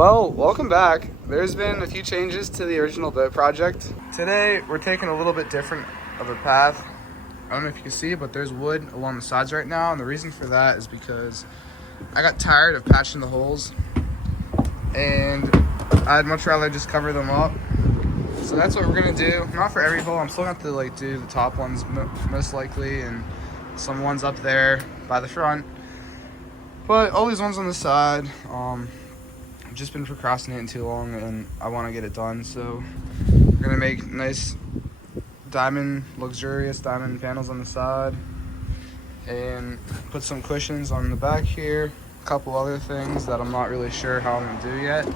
Well, welcome back. There's been a few changes to the original boat project. Today, we're taking a little bit different of a path. I don't know if you can see, but there's wood along the sides right now, and the reason for that is because I got tired of patching the holes, and I'd much rather just cover them up. So that's what we're gonna do. Not for every hole. I'm still gonna have to do the top ones most likely, and some ones up there by the front. But all these ones on the side, I've just been procrastinating too long, and I want to get it done. So we're gonna make nice luxurious diamond panels on the side, and put some cushions on the back here. A couple other things that I'm not really sure how I'm gonna do yet.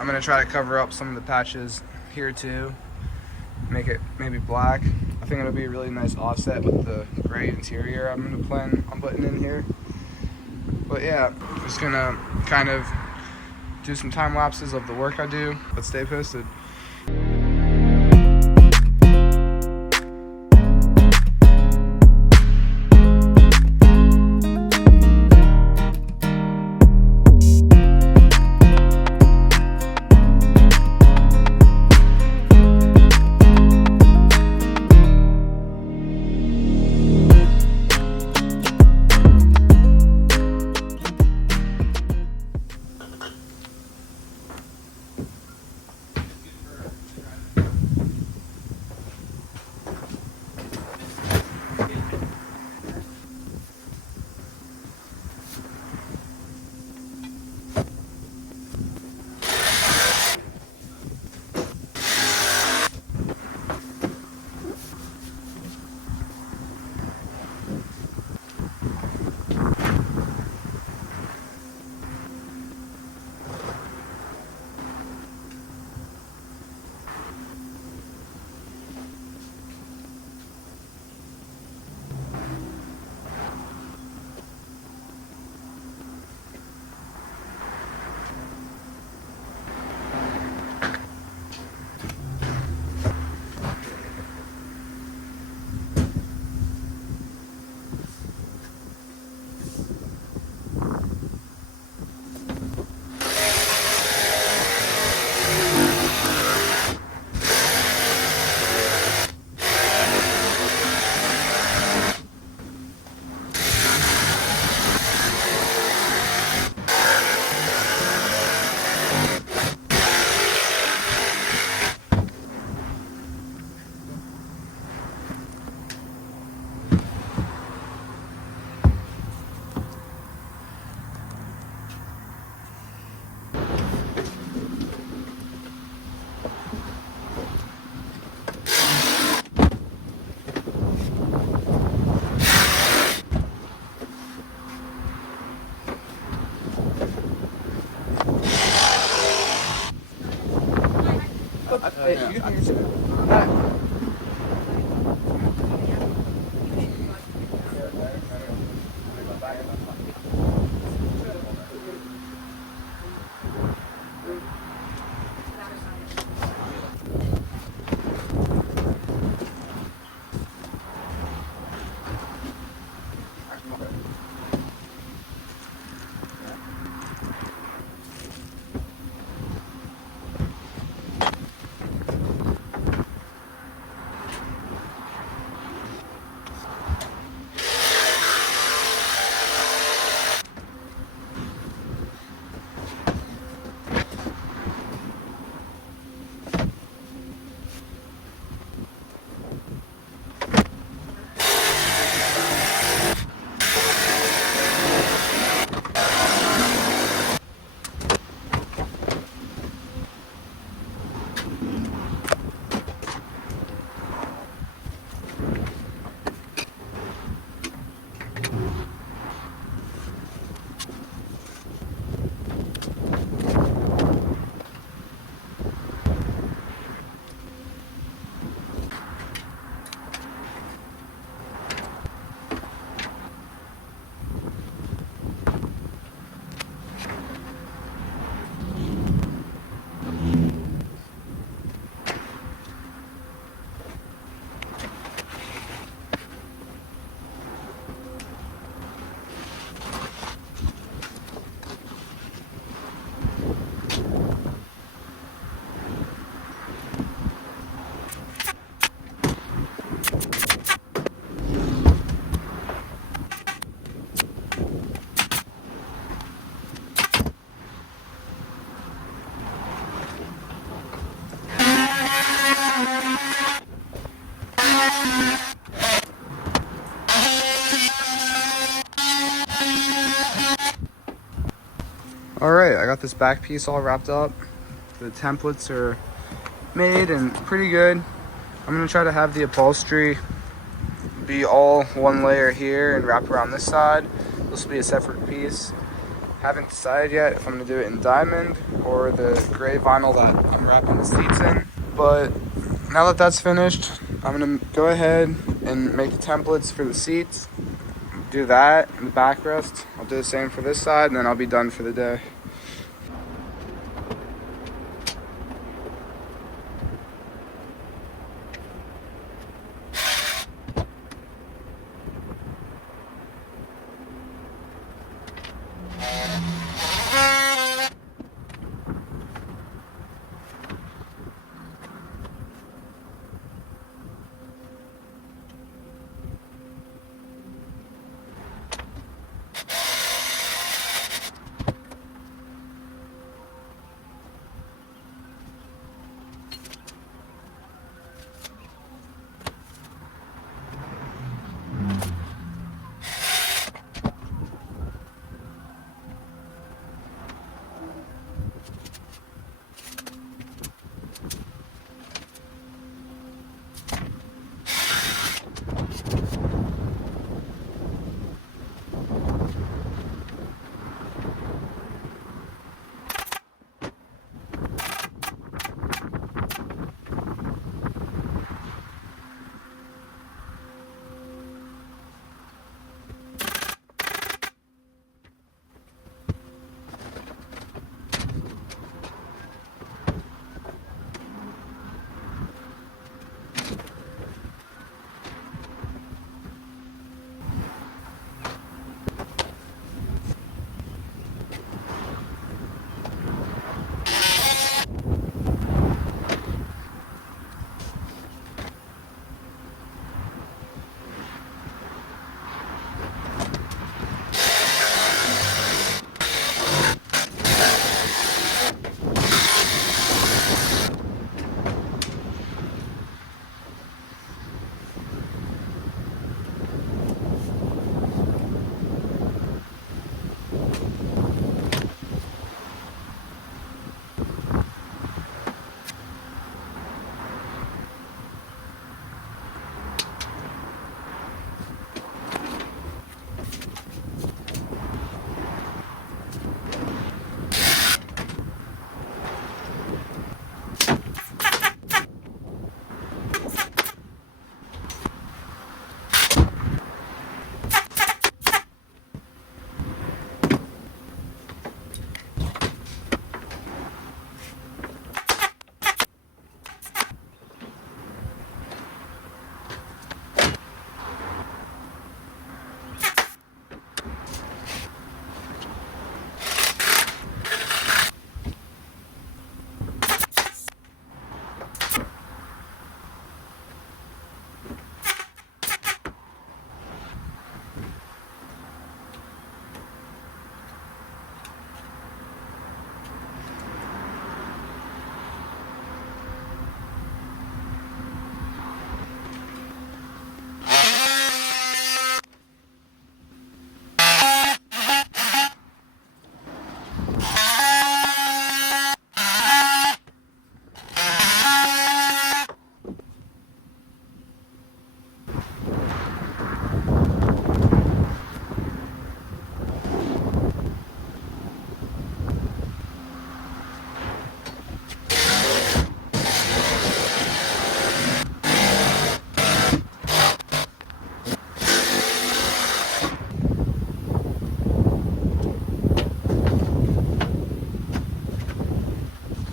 I'm gonna try to cover up some of the patches here too, make it maybe black. I think it'll be a really nice offset with the gray interior I'm gonna plan on putting in here. But yeah, just gonna kind of do some time lapses of the work I do, but stay posted. Alright, I got this back piece all wrapped up. The templates are made and pretty good. I'm gonna try to have the upholstery be all one layer here and wrap around this side. This will be a separate piece. Haven't decided yet if I'm gonna do it in diamond or the gray vinyl that I'm wrapping the seats in. But now that that's finished, I'm gonna go ahead and make the templates for the seats. Do that in the backrest. I'll do the same for this side, and then I'll be done for the day.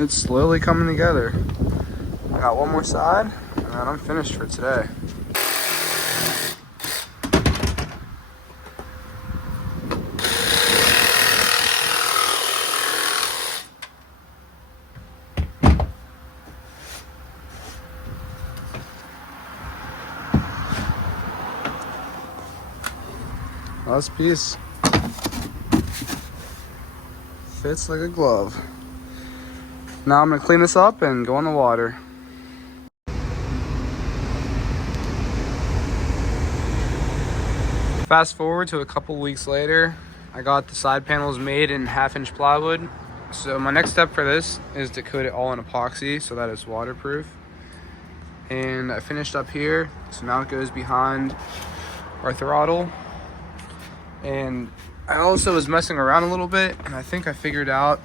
It's slowly coming together. I got one more side, and then I'm finished for today. Last piece fits like a glove. Now I'm gonna clean this up and go in the water. Fast forward to a couple weeks later, I got the side panels made in 1/2-inch plywood. So my next step for this is to coat it all in epoxy so that it's waterproof. And I finished up here, so now it goes behind our throttle. And I also was messing around a little bit, and I think I figured out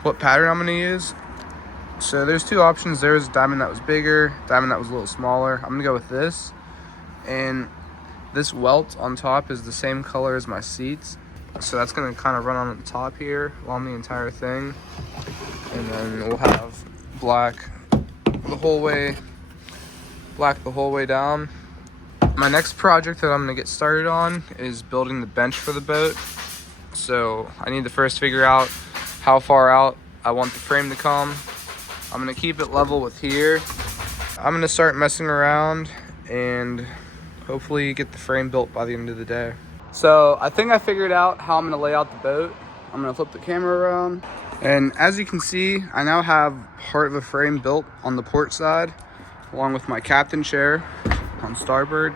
what pattern I'm gonna use. So there's two options. There was a diamond that was bigger, diamond that was a little smaller. I'm gonna go with this. And this welt on top is the same color as my seats. So that's gonna kind of run on the top here along the entire thing. And then we'll have black the whole way down. My next project that I'm gonna get started on is building the bench for the boat. So I need to first figure out how far out I want the frame to come. I'm gonna keep it level with here. I'm gonna start messing around and hopefully get the frame built by the end of the day. So I think I figured out how I'm gonna lay out the boat. I'm gonna flip the camera around. And as you can see, I now have part of a frame built on the port side, along with my captain chair on starboard.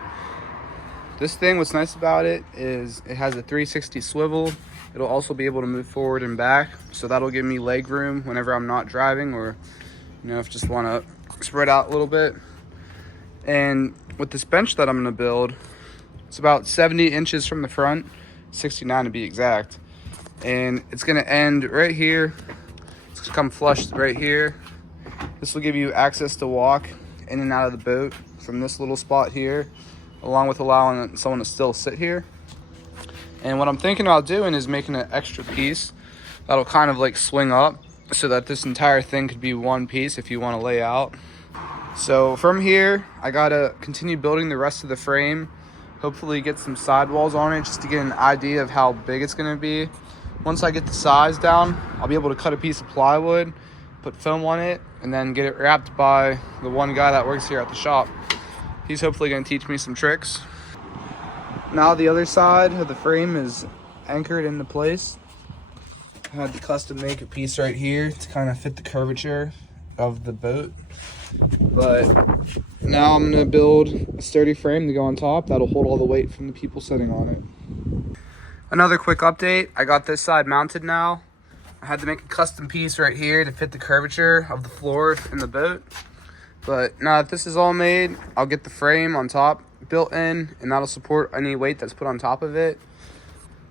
This thing, what's nice about it is it has a 360 swivel. It'll also be able to move forward and back, so that'll give me leg room whenever I'm not driving, or if I just want to spread out a little bit. And with this bench that I'm going to build, it's about 70 inches from the front, 69 to be exact, and it's going to end right here. It's going to come flush right here. This will give you access to walk in and out of the boat from this little spot here, along with allowing someone to still sit here. And what I'm thinking about doing is making an extra piece that'll kind of like swing up so that this entire thing could be one piece if you want to lay out. So from here, I gotta continue building the rest of the frame, hopefully get some sidewalls on it just to get an idea of how big it's gonna be. Once I get the size down, I'll be able to cut a piece of plywood, put foam on it, and then get it wrapped by the one guy that works here at the shop. He's hopefully gonna teach me some tricks. Now the other side of the frame is anchored into place. I had to custom make a piece right here to kind of fit the curvature of the boat. But now I'm gonna build a sturdy frame to go on top that'll hold all the weight from the people sitting on it. Another quick update, I got this side mounted now. I had to make a custom piece right here to fit the curvature of the floor in the boat. But now that this is all made, I'll get the frame on top built in, and that'll support any weight that's put on top of it.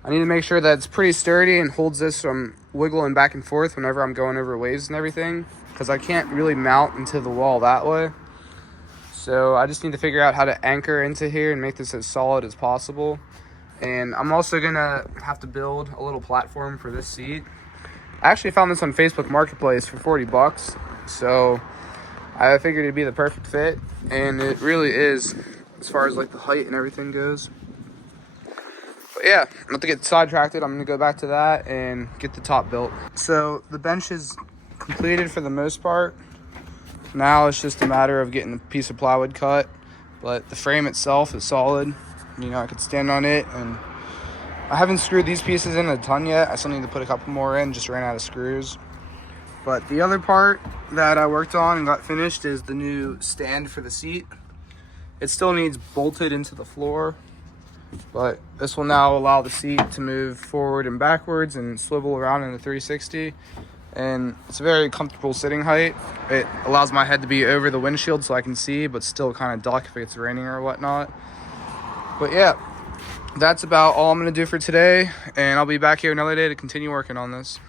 I need to make sure that it's pretty sturdy and holds this from wiggling back and forth whenever I'm going over waves and everything, because I can't really mount into the wall that way. So I just need to figure out how to anchor into here and make this as solid as possible. And I'm also gonna have to build a little platform for this seat. I actually found this on Facebook Marketplace for 40 bucks. So I figured it'd be the perfect fit, and it really is as far as like the height and everything goes. But yeah, not to get sidetracked, I'm gonna go back to that and get the top built. So the bench is completed for the most part. Now it's just a matter of getting a piece of plywood cut, but the frame itself is solid. I could stand on it, and I haven't screwed these pieces in a ton yet. I still need to put a couple more in, just ran out of screws. But the other part that I worked on and got finished is the new stand for the seat. It still needs bolted into the floor, but this will now allow the seat to move forward and backwards and swivel around in the 360. And it's a very comfortable sitting height. It allows my head to be over the windshield so I can see, but still kind of duck if it's raining or whatnot. But yeah, that's about all I'm gonna do for today, and I'll be back here another day to continue working on this.